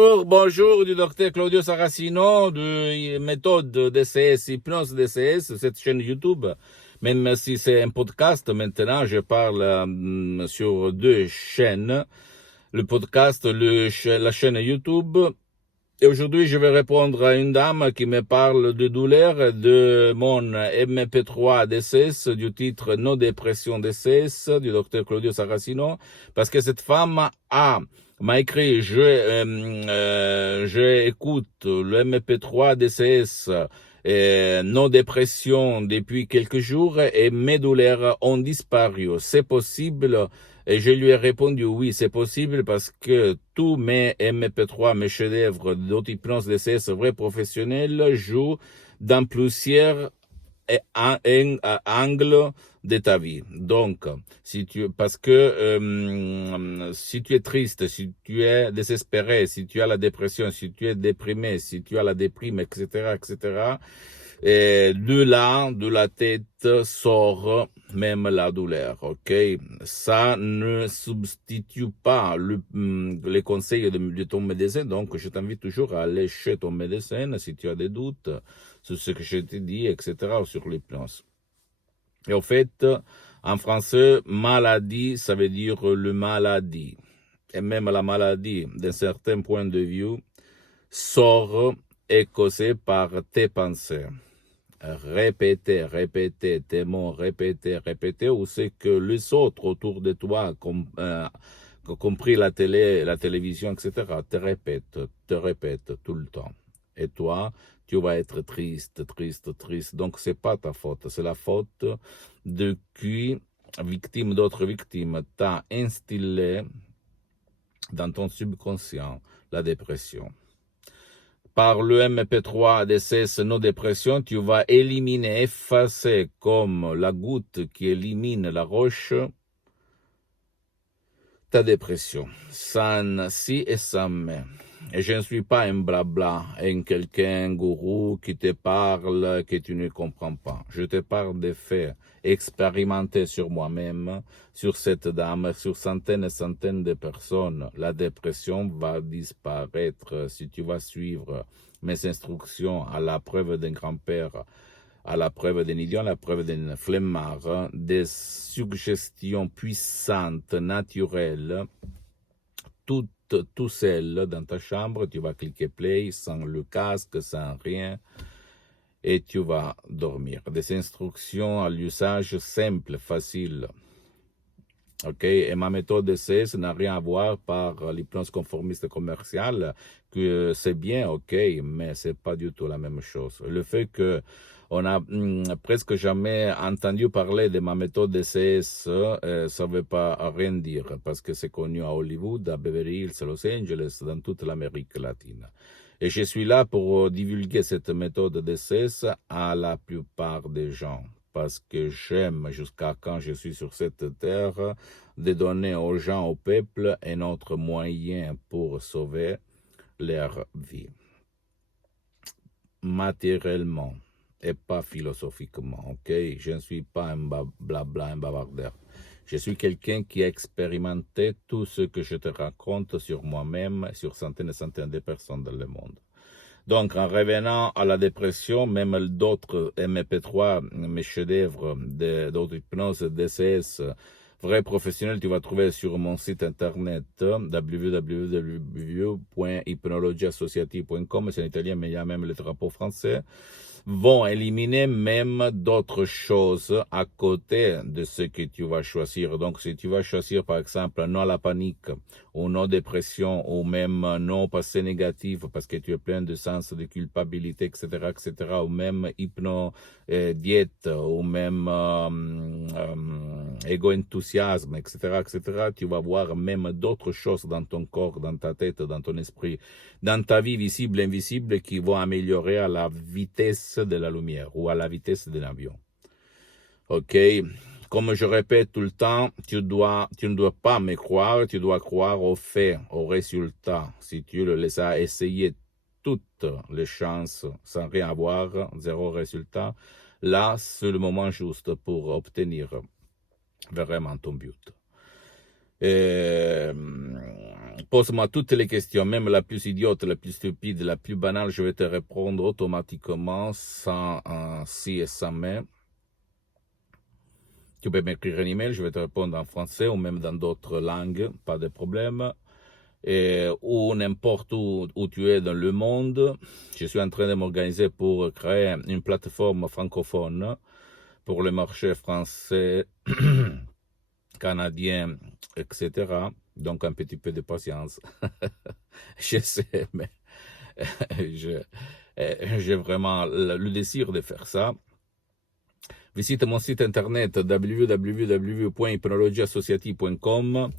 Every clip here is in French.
Bonjour du docteur Claudio Saracino de méthode DCS, hypnose DCS, cette chaîne YouTube. Même si c'est un podcast, maintenant je parle sur deux chaînes. Le podcast, la chaîne YouTube. Et aujourd'hui, je vais répondre à une dame qui me parle de douleur de mon MP3 DCS, du titre No dépression DCS, du docteur Claudio Saracino, parce que cette femme m'a écrit, je écoute le MP3 DCS, no dépression depuis quelques jours et mes douleurs ont disparu. C'est possible? Et je lui ai répondu oui, c'est possible parce que tous mes MP3, mes chefs-d'œuvre d'auto-hypnose DCS vrais professionnels jouent dans plusieurs angles de ta vie. Donc, si tu es triste, si tu es désespéré, si tu as la dépression, si tu es déprimé, si tu as la déprime, etc., etc., et de la tête sort même la douleur, ok? Ça ne substitue pas les conseils de ton médecin, donc je t'invite toujours à aller chez ton médecin si tu as des doutes sur ce que je te dis, etc., ou sur l'hypnose. Et en fait, en français, maladie, ça veut dire le maladie. Et même la maladie, d'un certain point de vue, sort et causée par tes pensées. Répéter tes mots, répéter, ou c'est que les autres autour de toi, compris la télé, la télévision, etc., te répètent tout le temps. Et toi, tu vas être triste. Donc, c'est pas ta faute, c'est la faute de qui, victime d'autres victimes, t'a instillé dans ton subconscient la dépression. Par le MP3 DCS No Dépression, tu vas éliminer, effacer comme la goutte qui élimine la roche, ta dépression, sans si et sans mais. Et je ne suis pas un blabla, quelqu'un gourou qui te parle que tu ne comprends pas. Je te parle des faits expérimentés sur moi-même, sur cette dame, sur centaines et centaines de personnes. La dépression va disparaître si tu vas suivre mes instructions à la preuve d'un grand-père, à la preuve d'un idiot, à la preuve d'un flemmard, des suggestions puissantes, naturelles, tout seul dans ta chambre, tu vas cliquer play sans le casque, sans rien, et tu vas dormir. Des instructions à l'usage simple, facile. Ok, et ma méthode DCS n'a rien à voir par l'hypnose conformiste commerciale, que c'est bien, ok, mais c'est pas du tout la même chose. Le fait que on a presque jamais entendu parler de ma méthode DCS, ça veut pas rien dire, parce que c'est connu à Hollywood, à Beverly Hills, Los Angeles, dans toute l'Amérique latine. Et je suis là pour divulguer cette méthode DCS à la plupart des gens, parce que j'aime, jusqu'à quand je suis sur cette terre, de donner aux gens, au peuple, un autre moyen pour sauver leur vie. Matériellement et pas philosophiquement, ok? Je ne suis pas un blabla, un bavardeur. Je suis quelqu'un qui a expérimenté tout ce que je te raconte sur moi-même, sur centaines et centaines de personnes dans le monde. Donc, en revenant à la dépression, même d'autres MP3, mes chefs-d'œuvre d'auto-hypnose, DCS, vrais professionnels, tu vas trouver sur mon site internet www.hypnologieassociative.com, c'est en italien, mais il y a même le drapeau français, vont éliminer même d'autres choses à côté de ce que tu vas choisir. Donc, si tu vas choisir, par exemple, non à la panique, ou non dépression, ou même non passé négatif, parce que tu es plein de sens de culpabilité, etc., ou même diète, ou même égo-enthousiasme, etc., tu vas voir même d'autres choses dans ton corps, dans ta tête, dans ton esprit, dans ta vie visible et invisible qui vont améliorer à la vitesse de la lumière ou à la vitesse d'un avion. Ok? Comme je répète tout le temps, tu ne dois pas me croire, tu dois croire aux faits, aux résultats. Si tu les as essayé toutes les chances sans rien avoir, zéro résultat, là, c'est le moment juste pour obtenir vraiment ton but. Pose-moi toutes les questions, même la plus idiote, la plus stupide, la plus banale, je vais te répondre automatiquement, sans si et sans mais. Tu peux m'écrire un email, je vais te répondre en français ou même dans d'autres langues, pas de problème. Ou n'importe où tu es dans le monde. Je suis en train de m'organiser pour créer une plateforme francophone pour le marché français, canadien, etc. Donc un petit peu de patience. Je sais, mais j'ai vraiment le désir de faire ça. Visite mon site internet www.hypnologieassociative.com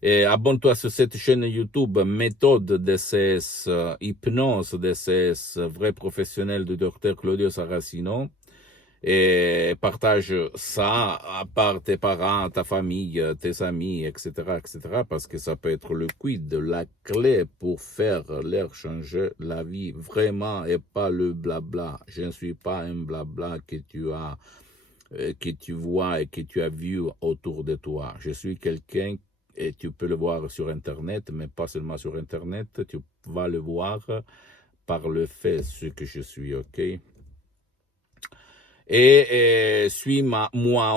et abonne-toi sur cette chaîne YouTube Méthode DCS, Hypnose DCS, vrai professionnel du docteur Claudio Saracino. Et partage ça à part tes parents, ta famille, tes amis, etc., etc., parce que ça peut être le quid, la clé pour faire leur changer la vie vraiment et pas le blabla. Je ne suis pas un blabla que tu vois et que tu as vu autour de toi. Je suis quelqu'un, et tu peux le voir sur Internet, mais pas seulement sur Internet, tu vas le voir par le fait ce que je suis, ok? Et suis-moi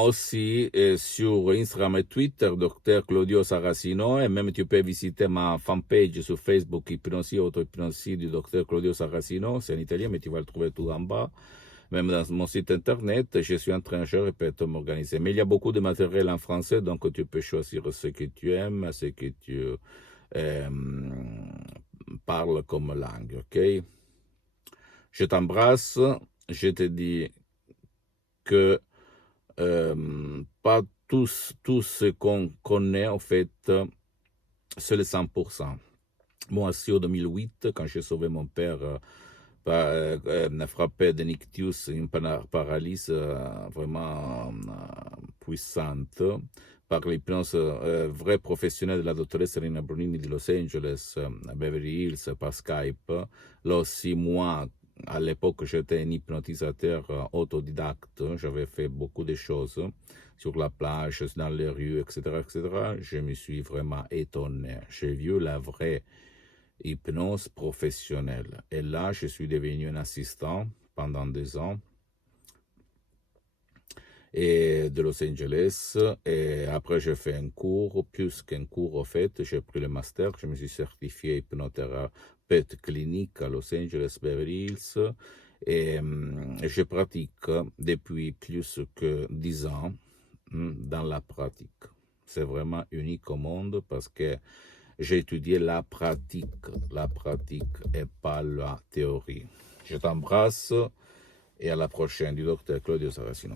aussi sur Instagram et Twitter, Dr Claudio Saracino, et même tu peux visiter ma fanpage sur Facebook, Hypnosie, Auto-Hypnosie du Dr Claudio Saracino, c'est en italien, mais tu vas le trouver tout en bas. Même dans mon site internet, je suis en train, je répète, de m'organiser. Mais il y a beaucoup de matériel en français, donc tu peux choisir ce que tu aimes, ce que tu parles comme langue, ok? Je t'embrasse, je te dis que pas tout ce qu'on connaît, en fait, c'est le 100%. Moi aussi, en 2008, quand j'ai sauvé mon père, frappé de nictus, une paralysie vraiment puissante, par l'hypnose vraie professionnelle de la dottoressa Rina Brunini de Los Angeles, à Beverly Hills, par Skype. Là aussi, moi, à l'époque, j'étais un hypnotisateur autodidacte. J'avais fait beaucoup de choses sur la plage, dans les rues, etc., etc. Je me suis vraiment étonné. J'ai vu la vraie hypnose professionnelle. Et là, je suis devenu un assistant pendant 2 ans et de Los Angeles. Et après, j'ai fait un cours, plus qu'un cours, au fait. J'ai pris le master, je me suis certifié hypnothérapeute clinique à Los Angeles, Beverly Hills. Et je pratique depuis plus que 10 ans dans la pratique. C'est vraiment unique au monde parce que j'ai étudié la pratique et pas la théorie. Je t'embrasse et à la prochaine du docteur Claudio Saracino.